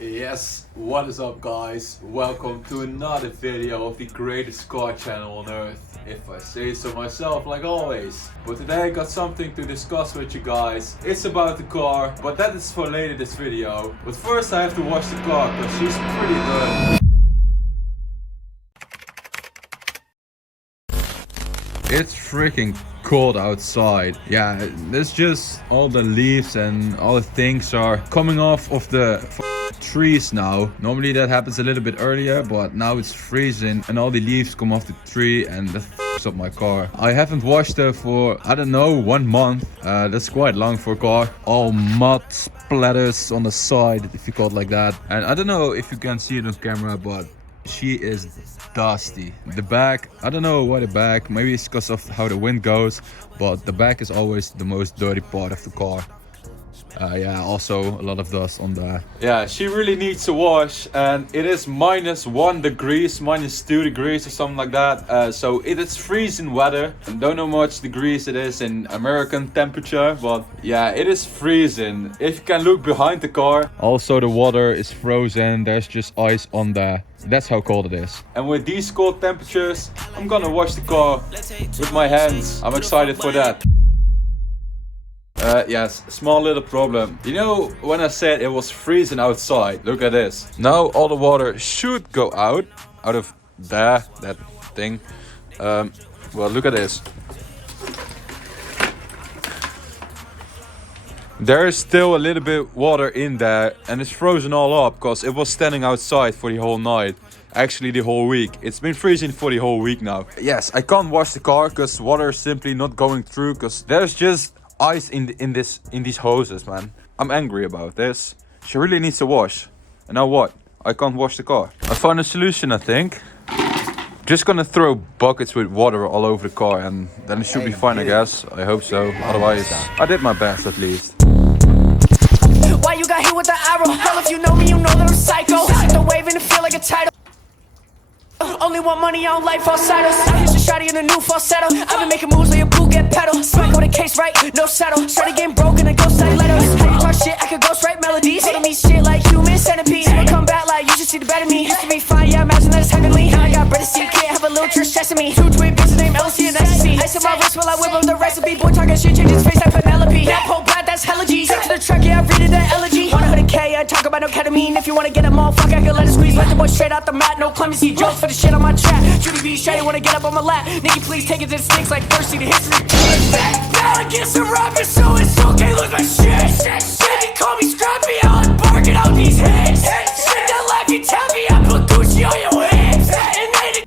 Yes, what is up guys? Welcome to another video of the greatest car channel on earth, if I say so myself, like always. But today I got something to discuss with you guys. It's about the car, but that is for later this video. But first I have to wash the car, because she's pretty dirty. It's freaking cold outside. Yeah, there's just all the leaves and all the things are coming off of the trees now. Normally that happens a little bit earlier, but now it's freezing and all the leaves come off the tree and that f***s up my car. I haven't washed it for, I don't know, 1 month. That's quite long for a car. All mud splatters on the side, if you call it like that. And I don't know if you can see it on camera, but she is dusty. The back, I don't know why the back, maybe it's because of how the wind goes, but the back is always the most dirty part of the car. Yeah, also a lot of dust on there. Yeah, she really needs to wash, and it is -1 degrees, -2 degrees or something like that. So it is freezing weather. I don't know much degrees it is in American temperature, but yeah, it is freezing. If you can look behind the car, also the water is frozen. There's just ice on there. That's how cold it is. And with these cold temperatures, I'm gonna wash the car with my hands. I'm excited for that. Yes, small little problem. You know, when I said it was freezing outside, look at this. Now all the water should go out of there, that thing. Well, look at this. There is still a little bit water in there and it's frozen all up because it was standing outside for the whole night. Actually the whole week. It's been freezing for the whole week now. Yes, I can't wash the car because water is simply not going through because there's just ice in these hoses, man. I'm angry about this. She really needs to wash. And now what? I can't wash the car. I found a solution, I think. Just gonna throw buckets with water all over the car and then it should be fine, I guess. I hope so. Otherwise, I did my best at least. Why you got hit with the arrow? Hell, if you know me, you know that I'm psycho. The wave and it feel like a title. Only want money, I don't like falsettos. I hit the shotty in a new falsetto. I've been making moves like a boot get pedal. Smack on the case, right? No settle. Started getting broken and ghost like letters. How you talk shit, I could ghost write melodies. Telling me shit like human centipede. Never come back like you should see the better me. Used to be fine, yeah, imagine that it's heavenly. Now I got bread to see, can't have a little church sesame. 2 twin bitches named LC and ecstasy. Ice in my wrist while I whip up the recipe. Boy talking shit, change his face like Penelope. That pole bad, that's hella G. Straight to the track, yeah, I read it, that elegy. 100K, I talk about no ketamine. If you wanna get a motherfucker, I can let it squeeze. Let the boy straight out the mat, no clemency. Jokes for the shit on my track. Judy B, shady, wanna get up on my lap. Nigga, please take it to the stinks like thirsty to history. Now I get some rappers, so it's okay, look like shit. Baby, call me scrappy, I'm barking out these hits. Shit that laugh, you tell me I put Gucci on your hips. And then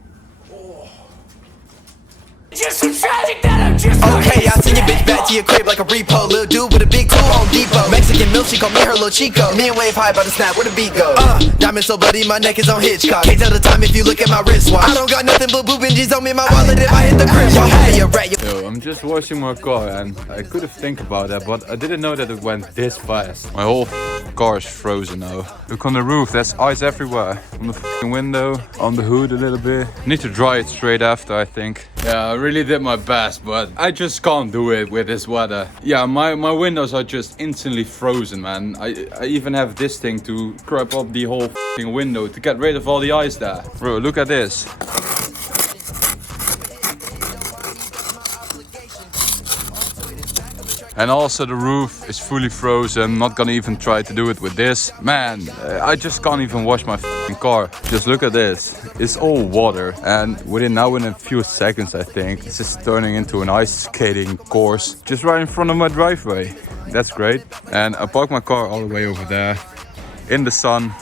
just so tragic that I'm just okay, I'll send your bitch back to your crib like a repo. Lil' dude with a big tool, Home Depot. Mexican milk, she call me her Lil Chico. Me and Wave high by the snap, where the beat go? Diamond so bloody, my neck is on Hitchcock. Can't tell the time if you look at my wristwatch. I don't got nothing but boob and G's on me, my wallet if I hit the crib. Hey, you're right. Yo, I'm just washing my car and I could have think about that, but I didn't know that it went this fast. My whole car is frozen now. Look on the roof, there's ice everywhere. On the window, on the hood a little bit. Need to dry it straight after, I think. Yeah, I really did my best, but I just can't do it with this weather. Yeah, my windows are just instantly frozen, man. I even have this thing to scrub up the whole window to get rid of all the ice there. Bro, look at this. And also the roof is fully frozen. Not gonna even try to do it with this. Man, I just can't even wash my car. Just look at this. It's all water. And within a few seconds, I think, this is turning into an ice skating course. Just right in front of my driveway. That's great. And I parked my car all the way over there in the sun,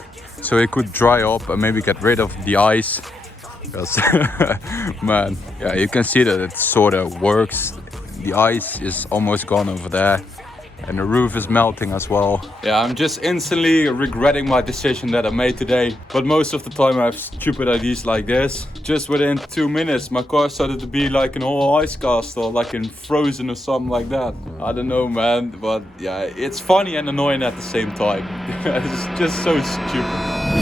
so it could dry up and maybe get rid of the ice. Because, man, yeah, you can see that it sort of works. The ice is almost gone over there and the roof is melting as well. Yeah, I'm just instantly regretting my decision that I made today. But most of the time I have stupid ideas like this. Just within 2 minutes my car started to be like an whole ice castle, like in Frozen or something like that. I don't know, man, but yeah, it's funny and annoying at the same time. It's just so stupid.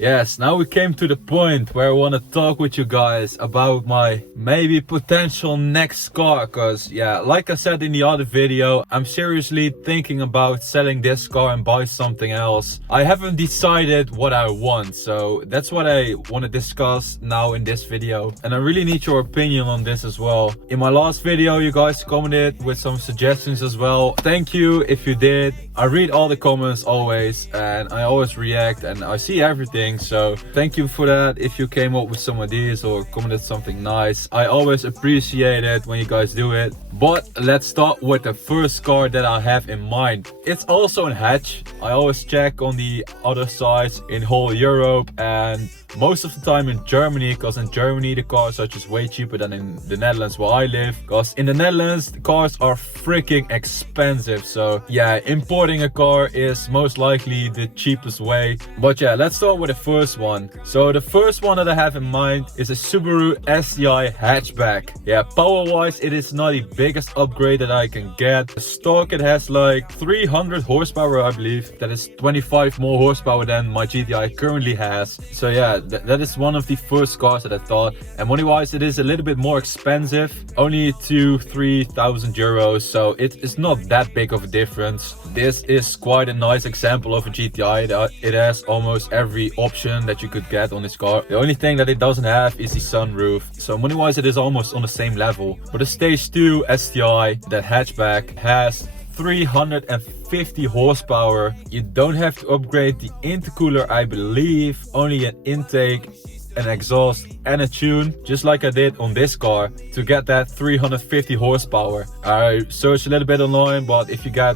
Yes, now we came to the point where I want to talk with you guys about my maybe potential next car. Cause yeah, like I said in the other video, I'm seriously thinking about selling this car and buy something else. I haven't decided what I want, so that's what I want to discuss now in this video. And I really need your opinion on this as well. In my last video, you guys commented with some suggestions as well. Thank you if you did. I read all the comments always, and I always react and I see everything. So thank you for that. If you came up with some ideas or commented something nice, I always appreciate it when you guys do it. But let's start with the first car that I have in mind. It's also a hatch. I always check on the other sides in whole Europe and most of the time in Germany, because in Germany the cars are just way cheaper than in the Netherlands where I live. Because in the Netherlands the cars are freaking expensive, so yeah, importing a car is most likely the cheapest way. But yeah, let's start with the first one. So the first one that I have in mind is a Subaru STI hatchback. Yeah, power wise it is not the biggest upgrade that I can get. The stock it has like 300 horsepower, I believe. That is 25 more horsepower than my GTI currently has. So yeah, that is one of the first cars that I thought. And money wise it is a little bit more expensive, only 2,000-3,000 euros, so it's not that big of a difference. This is quite a nice example of a GTI. It has almost every option that you could get on this car. The only thing that it doesn't have is the sunroof, so money wise it is almost on the same level. But the stage 2 STI, that hatchback, has 350 horsepower. You don't have to upgrade the intercooler, I believe, only an intake, an exhaust and a tune, just like I did on this car to get that 350 horsepower. I searched a little bit online, but if you get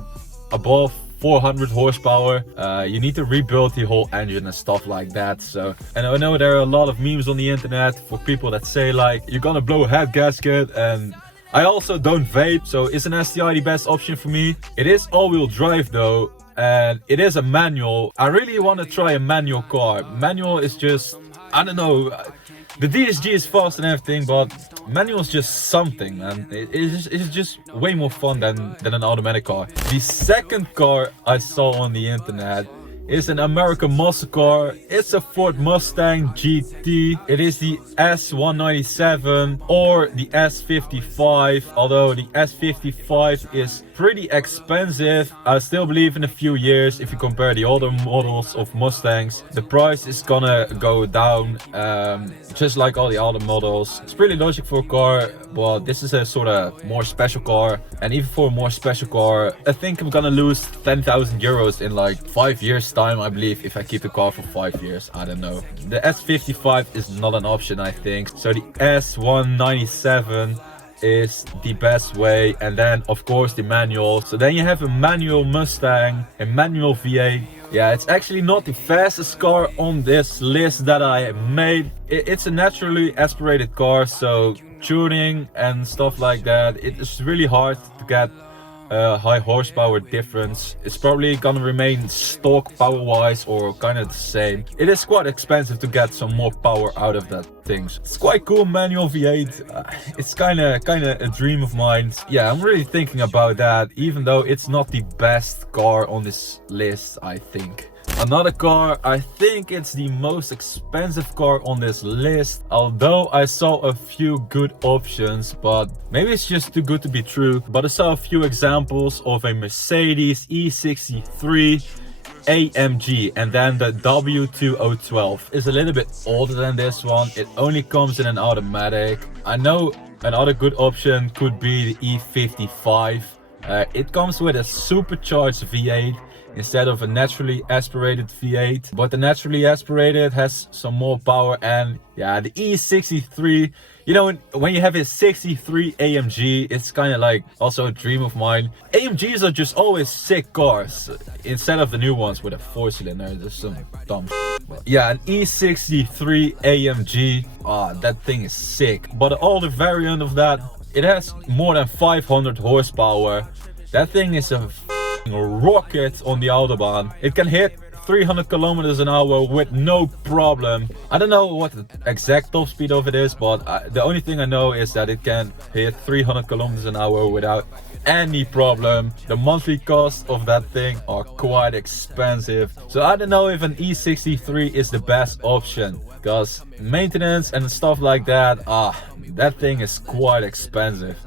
above 400 horsepower, you need to rebuild the whole engine and stuff like that. So, and I know there are a lot of memes on the internet for people that say like, you're gonna blow a head gasket, and I also don't vape, so is an STI the best option for me? It is all-wheel drive though, and it is a manual. I really want to try a manual car. Manual is just, I don't know, the DSG is fast and everything, but manual is just something, man. It's just way more fun than an automatic car. The second car I saw on the internet is an American muscle car. It's a Ford Mustang GT. It is the S197 or the S55, although the S55 is pretty expensive. I still believe in a few years, if you compare the older models of Mustangs, the price is gonna go down, just like all the other models. It's pretty logic for a car, but this is a sort of more special car, and even for a more special car, I think I'm gonna lose 10,000 euros in like 5 years time, I believe, if I keep the car for 5 years. I don't know. The S55 is not an option, I think. So the S197 is the best way, and then of course the manual. So then you have a manual Mustang, a manual V8. Yeah, it's actually not the fastest car on this list that I made. It's a naturally aspirated car, so tuning and stuff like that, it is really hard to get high horsepower difference. It's probably gonna remain stock power wise or kind of the same. It is quite expensive to get some more power out of that things. It's quite cool, manual V8. It's kind of a dream of mine. Yeah, I'm really thinking about that, even though it's not the best car on this list, I think. Another car, I think it's the most expensive car on this list, although I saw a few good options, but maybe it's just too good to be true. But I saw a few examples of a Mercedes E63 AMG, and then the W2012 is a little bit older than this one. It only comes in an automatic. I know another good option could be the E55. It comes with a supercharged V8 instead of a naturally aspirated V8, but the naturally aspirated has some more power. And yeah, the E63, you know, when you have a 63 AMG, it's kind of like also a dream of mine. AMGs are just always sick cars instead of the new ones with a 4-cylinder. There's some dumb shit. Yeah, an E63 AMG, that thing is sick. But the older variant of that, it has more than 500 horsepower. That thing is a rocket on the autobahn. It can hit 300 kilometers an hour with no problem. I don't know what the exact top speed of it is, but the only thing I know is that it can hit 300 kilometers an hour without any problem. The monthly cost of that thing are quite expensive. So I don't know if an E63 is the best option, because maintenance and stuff like that, that thing is quite expensive.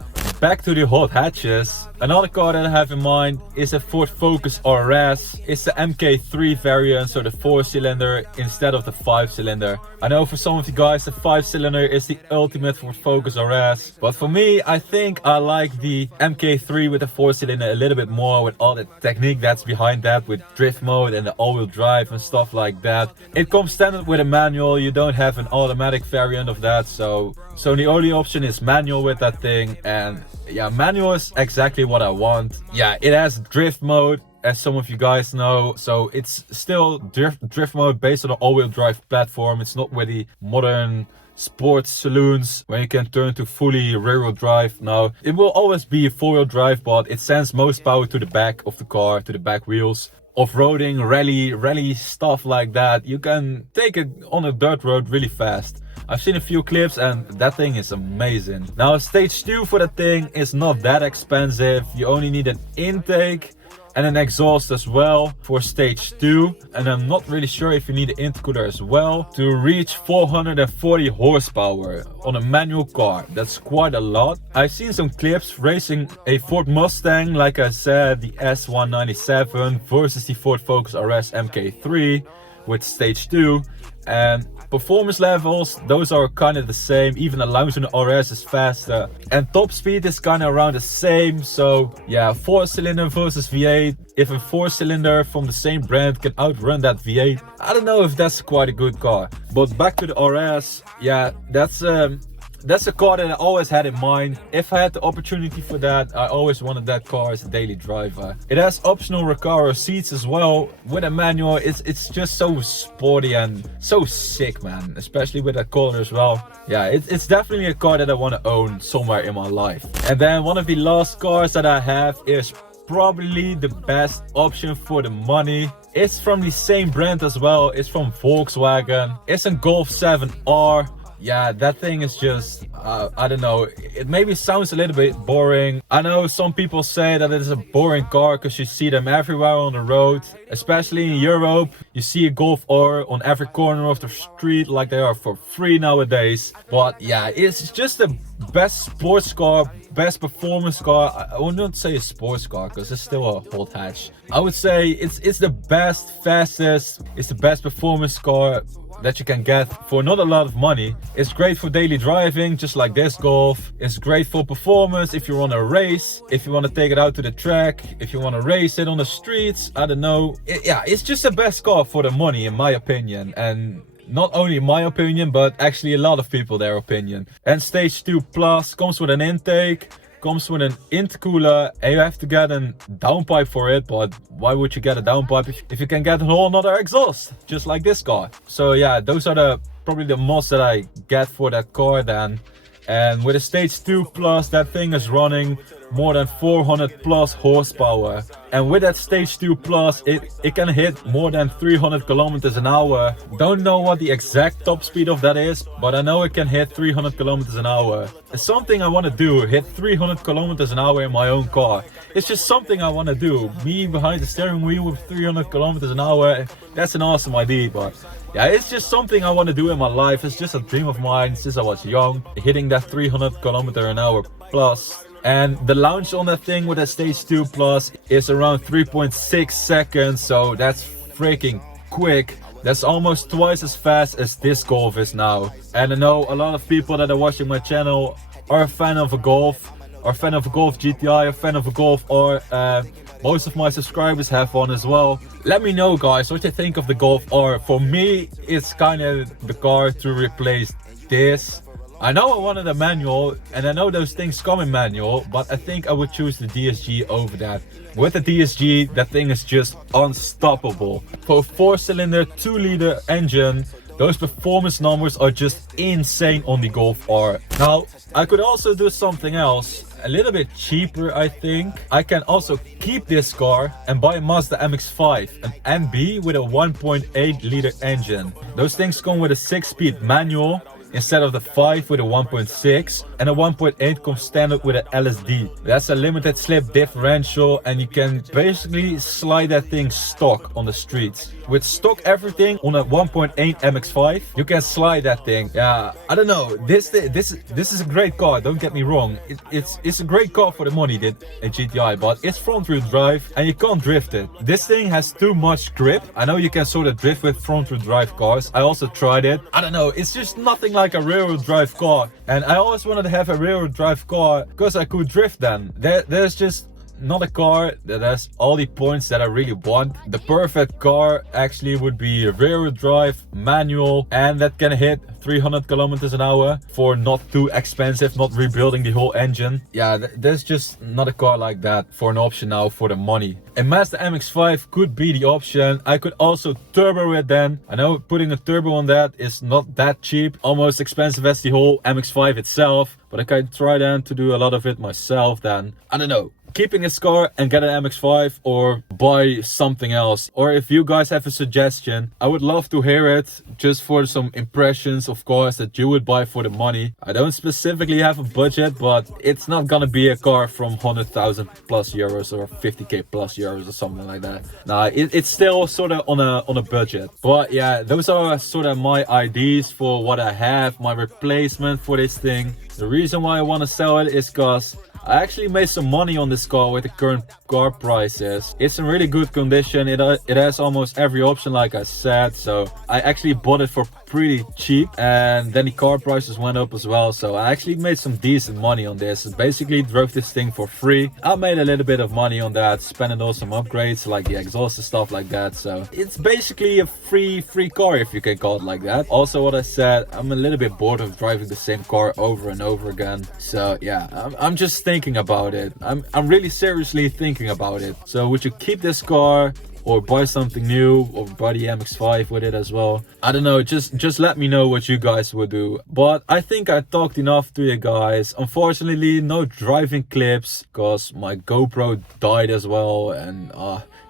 Back to the hot hatches. Another car that I have in mind is a Ford Focus RS. It's the MK3 variant, so the 4-cylinder instead of the 5-cylinder. I know for some of you guys the 5-cylinder is the ultimate Ford Focus RS, but for me, I think I like the MK3 with the 4-cylinder a little bit more, with all the technique that's behind that, with drift mode and the all-wheel drive and stuff like that. It comes standard with a manual. You don't have an automatic variant of that, so the only option is manual with that thing. And yeah, manual is exactly what I want. Yeah, it has drift mode, as some of you guys know, so it's still drift mode based on an all-wheel drive platform. It's not with the modern sports saloons where you can turn to fully rear-wheel drive. No, it will always be four-wheel drive, but it sends most power to the back of the car, to the back wheels. Off-roading, rally stuff like that, you can take it on a dirt road really fast. I've seen a few clips and that thing is amazing. Now, stage 2 for that thing is not that expensive. You only need an intake and an exhaust as well for stage 2, and I'm not really sure if you need an intercooler as well to reach 440 horsepower on a manual car. That's quite a lot. I've seen some clips racing a Ford Mustang, like I said, the S197 versus the Ford Focus RS MK3 with stage 2, and performance levels, those are kind of the same. Even the launch on the RS is faster and top speed is kind of around the same. So yeah, 4-cylinder versus V8. If a 4-cylinder from the same brand can outrun that V8, I don't know if that's quite a good car. But back to the RS, yeah, that's a car that I always had in mind. If I had the opportunity for that, I always wanted that car as a daily driver. It has optional Recaro seats as well. With a manual, it's just so sporty and so sick, man. Especially with that color as well. Yeah, it's definitely a car that I want to own somewhere in my life. And then one of the last cars that I have is probably the best option for the money. It's from the same brand as well. It's from Volkswagen. It's a Golf 7R. Yeah, that thing is just, I don't know, it maybe sounds a little bit boring. I know some people say that it is a boring car because you see them everywhere on the road. Especially in Europe, you see a Golf R on every corner of the street like they are for free nowadays. But yeah, it's just the best sports car, best performance car. I would not say a sports car because it's still a hot hatch. I would say it's the best, fastest, it's the best performance car that you can get for not a lot of money. It's great for daily driving, just like this Golf. It's great for performance if you want to race, if you want to take it out to the track, if you want to race it on the streets. I don't know. Yeah, it's just the best car for the money, in my opinion. And not only my opinion, but actually a lot of people, their opinion. And stage 2 plus comes with an intake, comes with an intercooler, and you have to get a downpipe for it. But why would you get a downpipe if you can get a whole nother exhaust, just like this car? So yeah, those are probably the mods that I get for that car then. And with a stage 2 plus, that thing is running more than 400 plus horsepower. And with that stage 2 plus, it can hit more than 300 kilometers an hour. Don't know what the exact top speed of that is, but I know it can hit 300 kilometers an hour. It's something I want to do, hit 300 kilometers an hour in my own car. It's just something I want to do. Me behind the steering wheel with 300 kilometers an hour, that's an awesome idea. But yeah, it's just something I want to do in my life. It's just a dream of mine since I was young, hitting that 300 kilometer an hour plus. And the launch on that thing with a stage 2 plus is around 3.6 seconds, so that's freaking quick. That's almost twice as fast as this Golf is now. And I know a lot of people that are watching my channel are a fan of a Golf, are a fan of a Golf GTI, a fan of a Golf R. Most of my subscribers have one as well. Let me know, guys, what you think of the Golf R. For me, it's kind of the car to replace this. I know I wanted a manual, and I know those things come in manual, but I think I would choose the DSG over that. With the DSG, that thing is just unstoppable. For a 4-cylinder, 2-liter engine, those performance numbers are just insane on the Golf R. Now, I could also do something else, a little bit cheaper, I think. I can also keep this car and buy a Mazda MX-5, an MB with a 1.8 liter engine. Those things come with a 6-speed manual. instead of the 5 with a 1.6, and a 1.8 comes standard with an LSD. That's a limited slip differential, and you can basically slide that thing stock on the streets. With stock everything on a 1.8 MX-5, you can slide that thing. Yeah, I don't know. This is a great car. Don't get me wrong. It's a great car for the money, a GTI, but it's front-wheel drive and you can't drift it. This thing has too much grip. I know you can sort of drift with front-wheel drive cars. I also tried it. I don't know. It's just nothing like a rear-wheel drive car. And I always wanted to have a rear-wheel drive car because I could drift then. There's just not a car that has all the points that I really want. The perfect car actually would be a rear-wheel drive, manual, and that can hit 300 kilometers an hour for not too expensive, not rebuilding the whole engine. Yeah, there's just not a car like that for an option now for the money. A Mazda MX-5 could be the option. I could also turbo it then. I know putting a turbo on that is not that cheap, almost expensive as the whole MX-5 itself, but I can try then to do a lot of it myself then. I don't know. Keeping this car and get an MX-5 or buy something else. Or if you guys have a suggestion, I would love to hear it, just for some impressions, of course, that you would buy for the money. I don't specifically have a budget, but it's not gonna be a car from 100,000 plus euros or 50k plus euros or something like that. Nah, it's still sort of on a budget. But yeah, those are sort of my ideas for what I have, my replacement for this thing. The reason why I want to sell it is because I actually made some money on this car with the current car prices. It's in really good condition. It has almost every option like I said, so I actually bought it for pretty cheap, and then the car prices went up as well, so I actually made some decent money on this. Basically drove this thing for free. I made a little bit of money on that, spending on some upgrades like the exhaust and stuff like that, so it's basically a free car, if you can call it like that. Also, what I said, I'm a little bit bored of driving the same car over and over again, so yeah, I'm just thinking about it. I'm really seriously thinking about it. So would you keep this car or buy something new, or buy the MX-5 with it as well? I don't know, just let me know what you guys would do. But I think I talked enough to you guys. Unfortunately, no driving clips because my GoPro died as well, and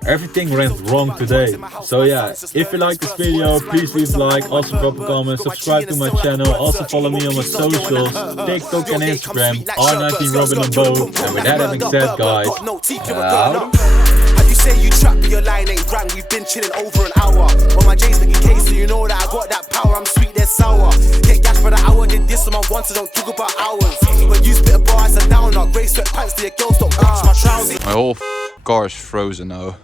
everything went wrong today. So yeah, if you like this video, please leave a like, also drop a comment, subscribe to my channel, also follow me on my socials, TikTok and Instagram, R19Robin and Bo. And with that having said, guys, say you trap, but your line ain't rang. We've been chilling over an hour. On my J's looking case, so you know that I got that power. I'm sweet, they're sour. Get gas for the hour, did this on my one, so don't talk about hours. When you spit a bar, it's a downer. Grey sweatpants to your girls, don't watch my trousers. My whole car is frozen now.